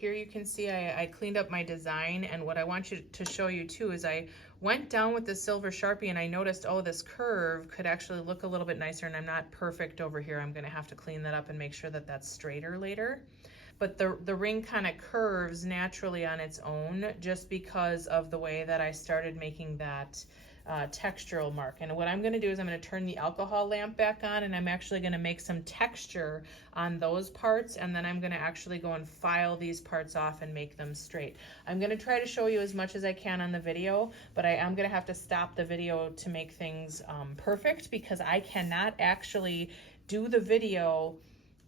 Here you can see I cleaned up my design, and what I want you to show you too is I went down with the silver Sharpie and I noticed, oh, this curve could actually look a little bit nicer, and I'm not perfect over here. I'm gonna have to clean that up and make sure that that's straighter later. But the ring kind of curves naturally on its own just because of the way that I started making that textural mark. And what I'm going to do is I'm going to turn the alcohol lamp back on, and I'm actually going to make some texture on those parts, and then I'm going to actually go and file these parts off and make them straight. I'm going to try to show you as much as I can on the video, but I am going to have to stop the video to make things perfect, because I cannot actually do the video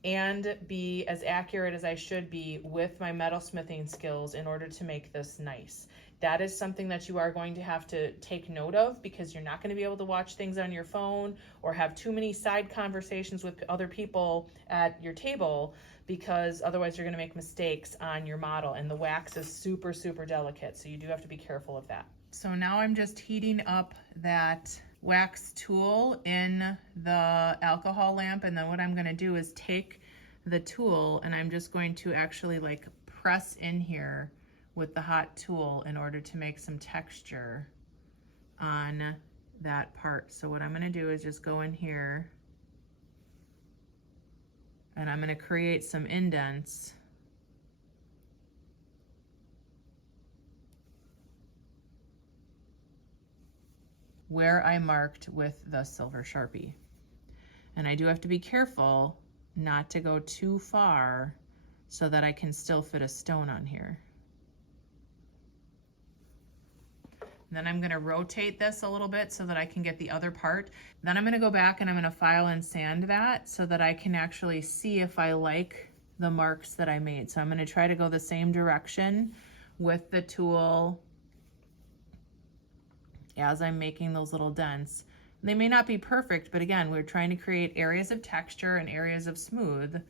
and be as accurate as I should be with my metalsmithing skills in order to make this nice. That is something that you are going to have to take note of, because you're not going to be able to watch things on your phone or have too many side conversations with other people at your table, because otherwise you're going to make mistakes on your model, and the wax is super, super delicate, so you do have to be careful of that. So now I'm just heating up that wax tool in the alcohol lamp, and then what I'm going to do is take the tool and I'm just going to actually like press in here with the hot tool in order to make some texture on that part. So what I'm going to do is just go in here and I'm going to create some indents where I marked with the silver Sharpie. And I do have to be careful not to go too far so that I can still fit a stone on here. And then I'm going to rotate this a little bit so that I can get the other part. Then I'm going to go back and I'm going to file and sand that so that I can actually see if I like the marks that I made. So I'm going to try to go the same direction with the tool as I'm making those little dents. They may not be perfect, but again, we're trying to create areas of texture and areas of smooth.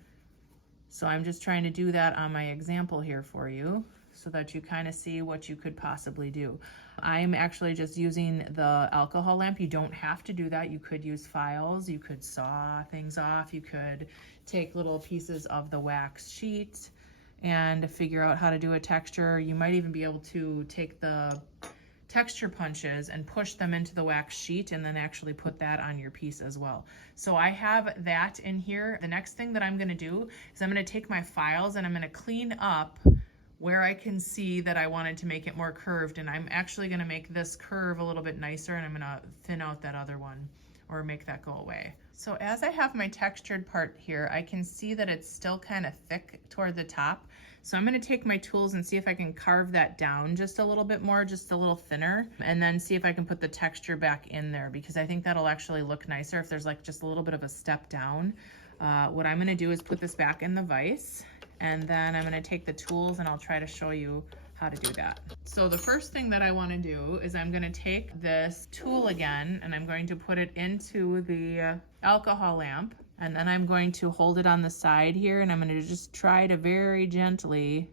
So I'm just trying to do that on my example here for you so that you kind of see what you could possibly do. I'm actually just using the alcohol lamp. You don't have to do that. You could use files, you could saw things off, you could take little pieces of the wax sheet and figure out how to do a texture. You might even be able to take the texture punches and push them into the wax sheet and then actually put that on your piece as well. So I have that in here. The next thing that I'm going to do is I'm going to take my files and I'm going to clean up where I can see that I wanted to make it more curved, and I'm actually going to make this curve a little bit nicer, and I'm going to thin out that other one or make that go away. So as I have my textured part here, I can see that it's still kind of thick toward the top. So I'm going to take my tools and see if I can carve that down just a little bit more, just a little thinner, and then see if I can put the texture back in there, because I think that'll actually look nicer if there's like just a little bit of a step down. What I'm going to do is put this back in the vise, and then I'm going to take the tools and I'll try to show you how to do that. So the first thing that I want to do is I'm going to take this tool again and I'm going to put it into the alcohol lamp, and then I'm going to hold it on the side here and I'm going to just try to very gently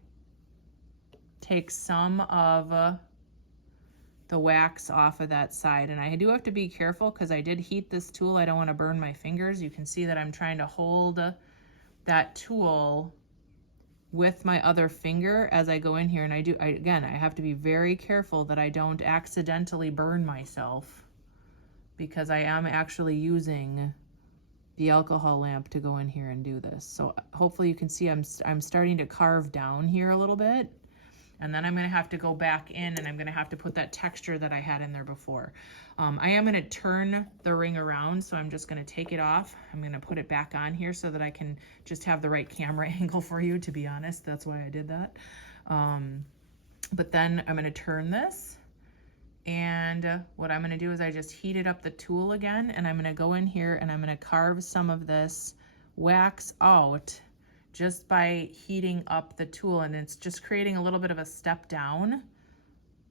take some of the wax off of that side. And I do have to be careful because I did heat this tool. I don't want to burn my fingers. You can see that I'm trying to hold that tool with my other finger as I go in here, and again, I have to be very careful that I don't accidentally burn myself, because I am actually using the alcohol lamp to go in here and do this. So hopefully you can see I'm starting to carve down here a little bit, and then I'm going to have to go back in and I'm going to have to put that texture that I had in there before. I am going to turn the ring around, so I'm just going to take it off. I'm going to put it back on here so that I can just have the right camera angle for you, to be honest. That's why I did that. But then I'm going to turn this, and what I'm going to do is I just heated up the tool again, and I'm going to go in here and I'm going to carve some of this wax out just by heating up the tool, and it's just creating a little bit of a step down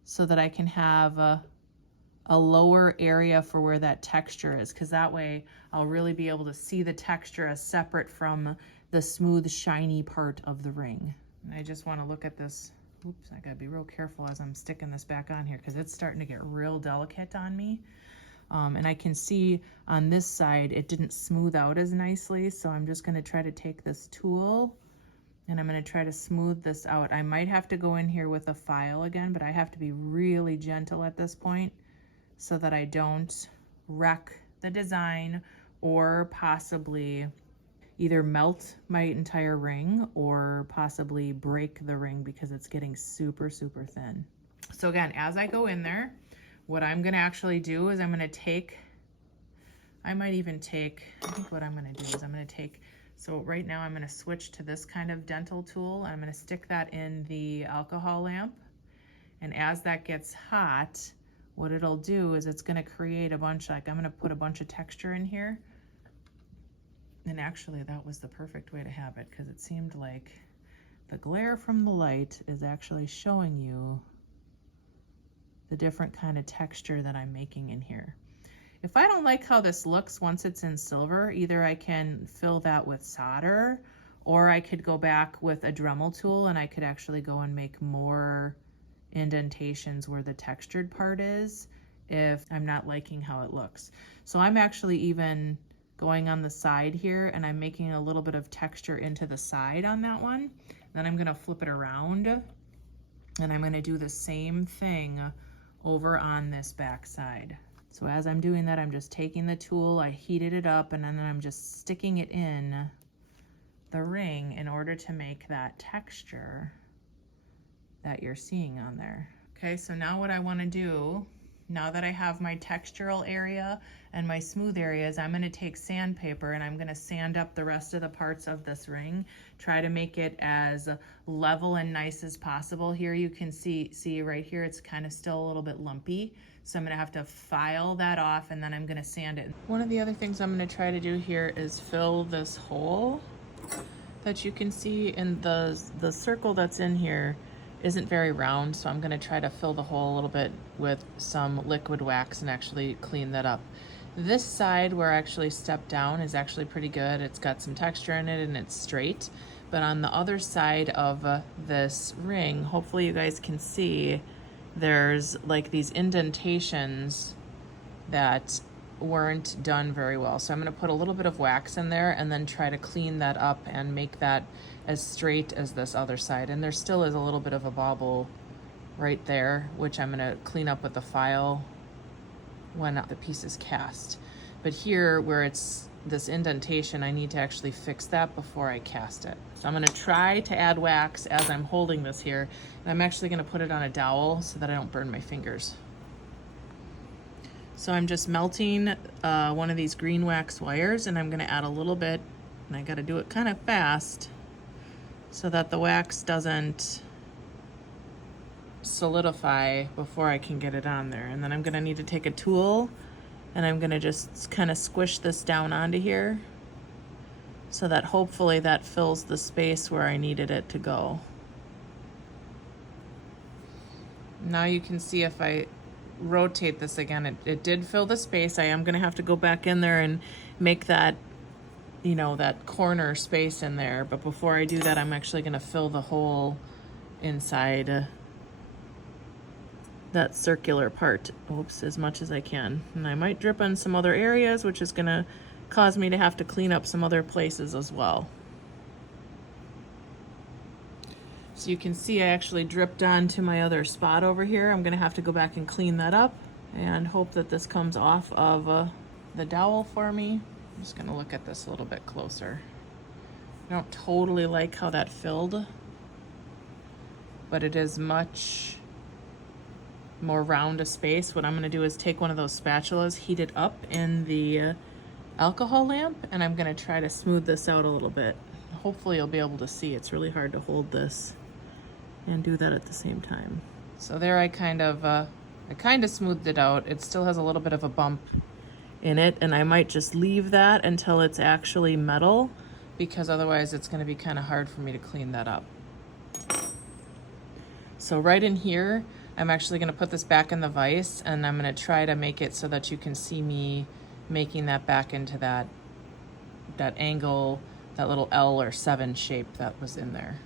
so that I can have a lower area for where that texture is, because that way I'll really be able to see the texture as separate from the smooth, shiny part of the ring. And I just want to look at this. Oops, I gotta be real careful as I'm sticking this back on here because it's starting to get real delicate on me. And I can see on this side it didn't smooth out as nicely, so I'm just going to try to take this tool And I'm gonna try to smooth this out. I might have to go in here with a file again, but I have to be really gentle at this point so that I don't wreck the design or possibly either melt my entire ring or possibly break the ring because it's getting super, super thin. So again, as I go in there, what I'm gonna actually do is I'm gonna take, I think what I'm gonna do is I'm gonna take, so right now I'm gonna switch to this kind of dental tool. I'm gonna stick that in the alcohol lamp. And as that gets hot, what it'll do is it's gonna create a bunch, like I'm gonna put a bunch of texture in here. And actually that was the perfect way to have it because it seemed like the glare from the light is actually showing you the different kind of texture that I'm making in here. If I don't like how this looks once it's in silver, either I can fill that with solder or I could go back with a Dremel tool and I could actually go and make more indentations where the textured part is if I'm not liking how it looks. So I'm actually even going on the side here and I'm making a little bit of texture into the side on that one. Then I'm gonna flip it around and I'm gonna do the same thing over on this back side. So as I'm doing that, I'm just taking the tool, I heated it up, and then I'm just sticking it in the ring in order to make that texture that you're seeing on there. Okay, so now what I want to do, now that I have my textural area and my smooth areas, I'm going to take sandpaper and I'm going to sand up the rest of the parts of this ring, try to make it as level and nice as possible. Here you can see right here it's kind of still a little bit lumpy, so I'm going to have to file that off and then I'm going to sand it. One of the other things I'm going to try to do here is fill this hole that you can see in the circle that's in here isn't very round, so I'm going to try to fill the hole a little bit with some liquid wax and actually clean that up. This side where I actually stepped down is actually pretty good. It's got some texture in it and it's straight. But on the other side of this ring, hopefully you guys can see, there's like these indentations that weren't done very well. So I'm going to put a little bit of wax in there and then try to clean that up and make that as straight as this other side. And there still is a little bit of a bobble right there, which I'm going to clean up with the file when the piece is cast. But here where it's this indentation, I need to actually fix that before I cast it. So I'm going to try to add wax as I'm holding this here. And I'm actually going to put it on a dowel so that I don't burn my fingers. So I'm just melting one of these green wax wires, and I'm going to add a little bit, and I got to do it kind of fast so that the wax doesn't solidify before I can get it on there. And then I'm going to need to take a tool and I'm going to just kind of squish this down onto here so that hopefully that fills the space where I needed it to go. Now you can see if I rotate this again, it did fill the space. I am going to have to go back in there and make that, you know, that corner space in there. But before I do that, I'm actually going to fill the hole inside that circular part, as much as I can. And I might drip on some other areas, which is going to cause me to have to clean up some other places as well. So you can see I actually dripped onto my other spot over here. I'm going to have to go back and clean that up and hope that this comes off of the dowel for me. I'm just going to look at this a little bit closer. I don't totally like how that filled, but it is much more round a space. What I'm going to do is take one of those spatulas, heat it up in the alcohol lamp, and I'm going to try to smooth this out a little bit. Hopefully you'll be able to see. It's really hard to hold this and do that at the same time. So there I kind of smoothed it out. It still has a little bit of a bump in it, and I might just leave that until it's actually metal, because otherwise it's going to be kind of hard for me to clean that up. So right in here, I'm actually going to put this back in the vise, and I'm going to try to make it so that you can see me making that back into that angle, that little L or 7 shape that was in there.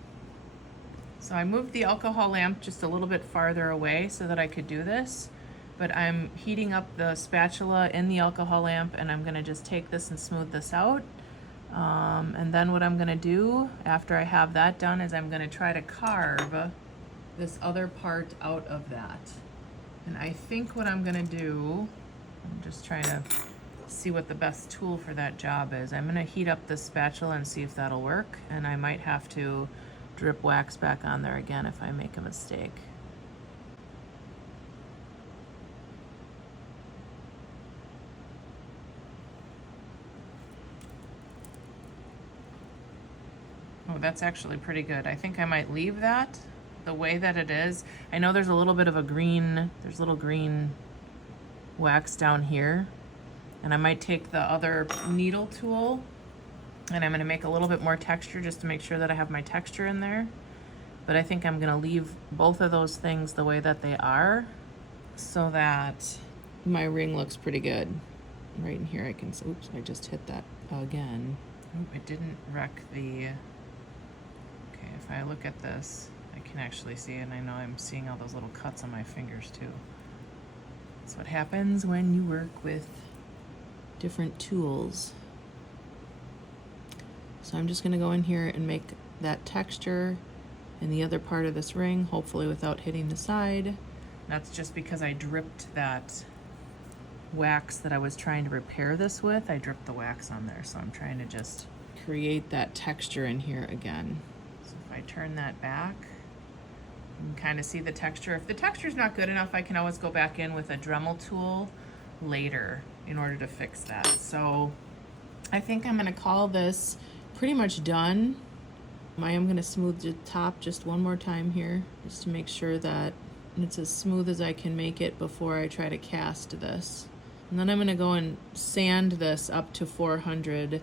So I moved the alcohol lamp just a little bit farther away so that I could do this, but I'm heating up the spatula in the alcohol lamp, and I'm going to just take this and smooth this out. And then what I'm gonna do after I have that done is I'm gonna try to carve this other part out of that. And I think what I'm gonna do, I'm just trying to see what the best tool for that job is. I'm gonna heat up this spatula and see if that'll work, and I might have to drip wax back on there again if I make a mistake. Oh, that's actually pretty good. I think I might leave that the way that it is. I know there's a little bit of a green, there's little green wax down here. And I might take the other needle tool and I'm gonna make a little bit more texture just to make sure that I have my texture in there. But I think I'm gonna leave both of those things the way that they are so that my ring looks pretty good. Right in here I can, oops, I just hit that again. Oh, it didn't wreck the, okay, if I look at this, I can actually see it, and I know I'm seeing all those little cuts on my fingers too. That's what happens when you work with different tools. So I'm just gonna go in here and make that texture in the other part of this ring, hopefully without hitting the side. That's just because I dripped that wax that I was trying to repair this with. I dripped the wax on there, so I'm trying to just create that texture in here again. So if I turn that back, you can kind of see the texture. If the texture's not good enough, I can always go back in with a Dremel tool later in order to fix that. So I think I'm gonna call this pretty much done. I am gonna smooth the top just one more time here, just to make sure that it's as smooth as I can make it before I try to cast this. And then I'm gonna go and sand this up to 400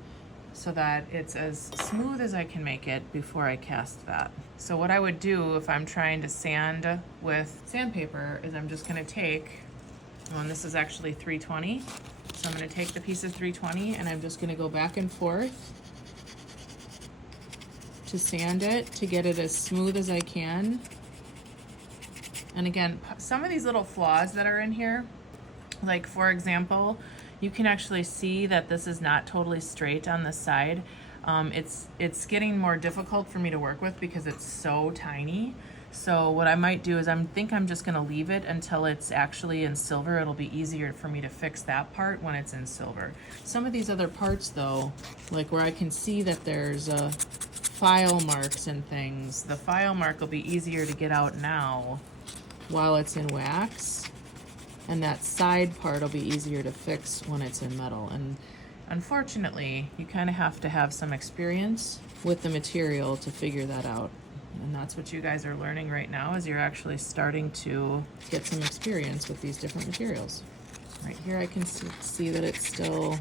so that it's as smooth as I can make it before I cast that. So what I would do if I'm trying to sand with sandpaper is I'm just gonna take, and this is actually 320, so I'm gonna take the piece of 320 and I'm just gonna go back and forth to sand it to get it as smooth as I can. And again, some of these little flaws that are in here, like for example, you can actually see that this is not totally straight on the side. It's getting more difficult for me to work with because it's so tiny. So what I might do is think I'm just gonna leave it until it's actually in silver. It'll be easier for me to fix that part when it's in silver. Some of these other parts though, like where I can see that there's file marks and things, the file mark will be easier to get out now while it's in wax, and that side part will be easier to fix when it's in metal. And unfortunately, you kind of have to have some experience with the material to figure that out. And that's what you guys are learning right now, is you're actually starting to get some experience with these different materials. Right here I can see that it's still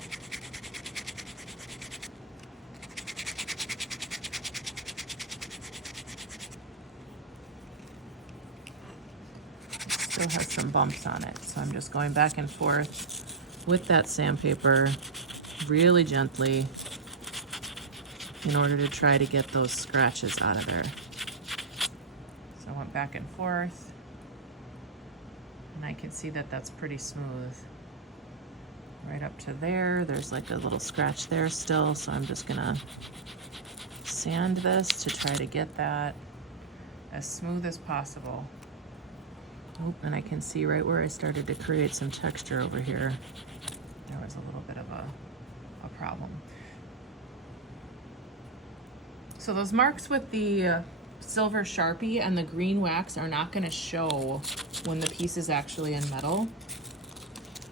has some bumps on it. So I'm just going back and forth with that sandpaper really gently in order to try to get those scratches out of there. So I went back and forth and I can see that that's pretty smooth. Right up to there, there's like a little scratch there still, so I'm just gonna sand this to try to get that as smooth as possible. Oh, and I can see right where I started to create some texture over here. There was a little bit of a problem. So those marks with the silver Sharpie and the green wax are not gonna show when the piece is actually in metal.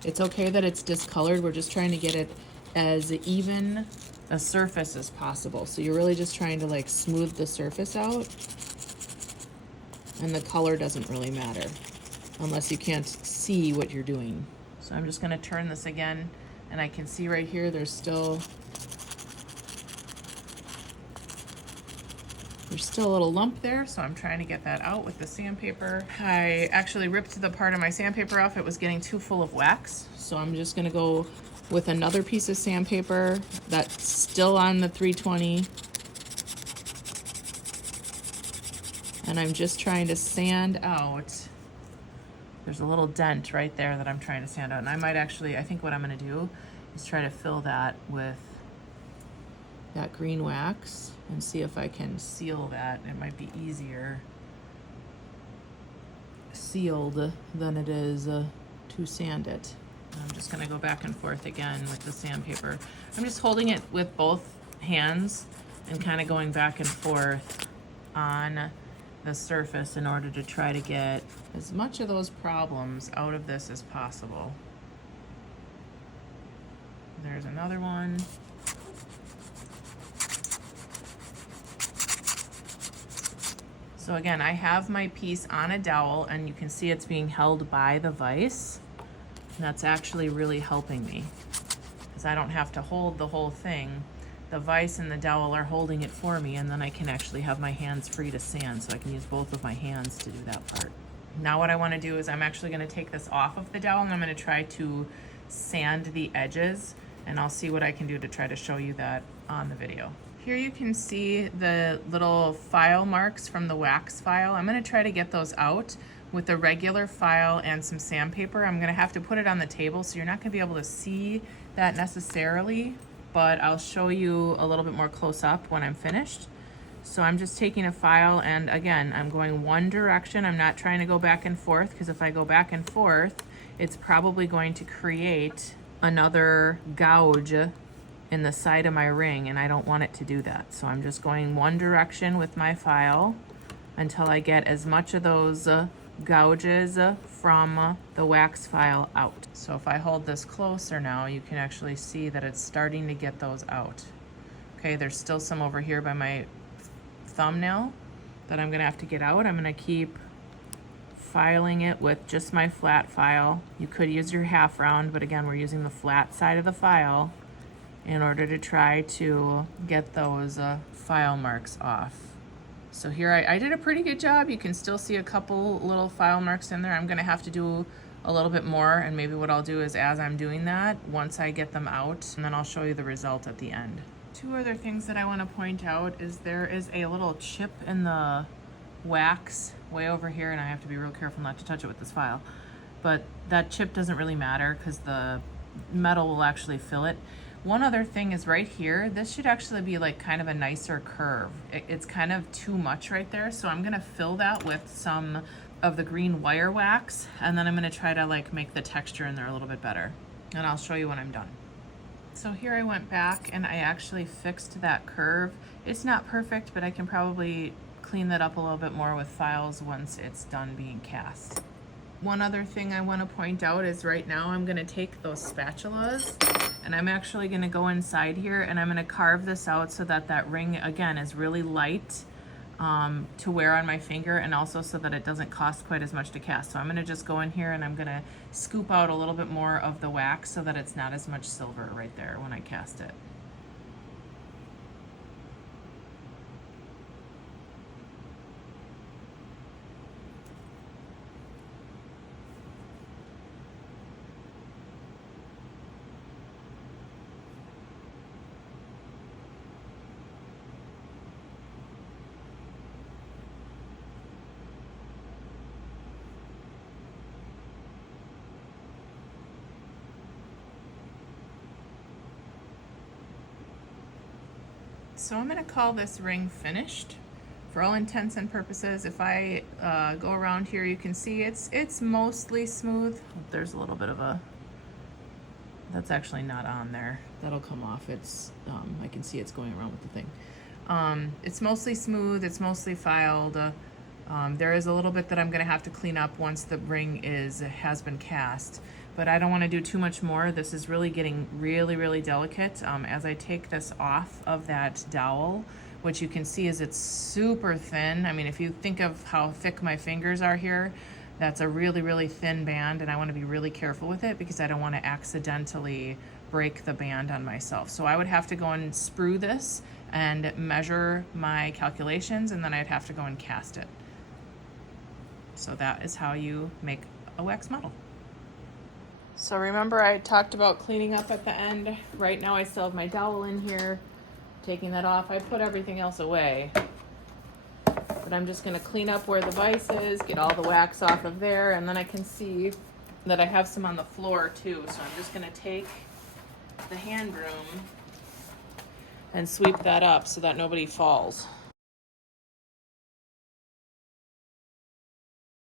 It's okay that it's discolored. We're just trying to get it as even a surface as possible. So you're really just trying to like smooth the surface out, and the color doesn't really matter unless you can't see what you're doing. So I'm just gonna turn this again, and I can see right here there's still a little lump there, so I'm trying to get that out with the sandpaper. I actually ripped the part of my sandpaper off. It was getting too full of wax, so I'm just gonna go with another piece of sandpaper that's still on the 320, and I'm just trying to sand out. There's a little dent right there that I'm trying to sand out, and I think what I'm gonna do is try to fill that with that green wax and see if I can seal that. It might be easier sealed than it is to sand it. I'm just gonna go back and forth again with the sandpaper. I'm just holding it with both hands and kind of going back and forth on the surface in order to try to get as much of those problems out of this as possible. There's another one. So again, I have my piece on a dowel and you can see it's being held by the vise. And that's actually really helping me because I don't have to hold the whole thing. The vise and the dowel are holding it for me, and then I can actually have my hands free to sand, so I can use both of my hands to do that part. Now what I want to do is I'm actually going to take this off of the dowel and I'm going to try to sand the edges, and I'll see what I can do to try to show you that on the video. Here you can see the little file marks from the wax file. I'm going to try to get those out with a regular file and some sandpaper. I'm going to have to put it on the table, so you're not going to be able to see that necessarily, but I'll show you a little bit more close up when I'm finished. So I'm just taking a file, and again, I'm going one direction. I'm not trying to go back and forth, because if I go back and forth, it's probably going to create another gouge in the side of my ring, and I don't want it to do that. So I'm just going one direction with my file until I get as much of those gouges from the wax file out. So if I hold this closer now, you can actually see that it's starting to get those out. Okay, there's still some over here by my thumbnail that I'm gonna have to get out. I'm gonna keep filing it with just my flat file. You could use your half round, but again, we're using the flat side of the file in order to try to get those file marks off. So here I did a pretty good job. You can still see a couple little file marks in there. I'm gonna have to do a little bit more, and maybe what I'll do is as I'm doing that, once I get them out, and then I'll show you the result at the end. Two other things that I wanna point out is there is a little chip in the wax way over here, and I have to be real careful not to touch it with this file. But that chip doesn't really matter because the metal will actually fill it. One other thing is right here, this should actually be like kind of a nicer curve. It's kind of too much right there, so I'm gonna fill that with some of the green wire wax, and then I'm gonna try to like make the texture in there a little bit better. And I'll show you when I'm done. So here I went back and I actually fixed that curve. It's not perfect, but I can probably clean that up a little bit more with files once it's done being cast. One other thing I want to point out is right now I'm going to take those spatulas and I'm actually going to go inside here and I'm going to carve this out so that that ring again is really light to wear on my finger, and also so that it doesn't cost quite as much to cast. So I'm going to just go in here and I'm going to scoop out a little bit more of the wax so that it's not as much silver right there when I cast it. So I'm going to call this ring finished. For all intents and purposes, if I go around here, you can see it's mostly smooth. There's a little bit of a, that's actually not on there. That'll come off. It's I can see it's going around with the thing. It's mostly smooth. It's mostly filed. There is a little bit that I'm going to have to clean up once the ring has been cast. But I don't want to do too much more. This is really getting really delicate. As I take this off of that dowel, what you can see is it's super thin. I mean, if you think of how thick my fingers are here, that's a really thin band, and I want to be really careful with it because I don't want to accidentally break the band on myself. So I would have to go and sprue this and measure my calculations, and then I'd have to go and cast it. So that is how you make a wax model. So remember I talked about cleaning up at the end. Right now I still have my dowel in here. Taking that off, I put everything else away. But I'm just gonna clean up where the vise is, get all the wax off of there, and then I can see that I have some on the floor too. So I'm just gonna take the hand broom and sweep that up so that nobody falls.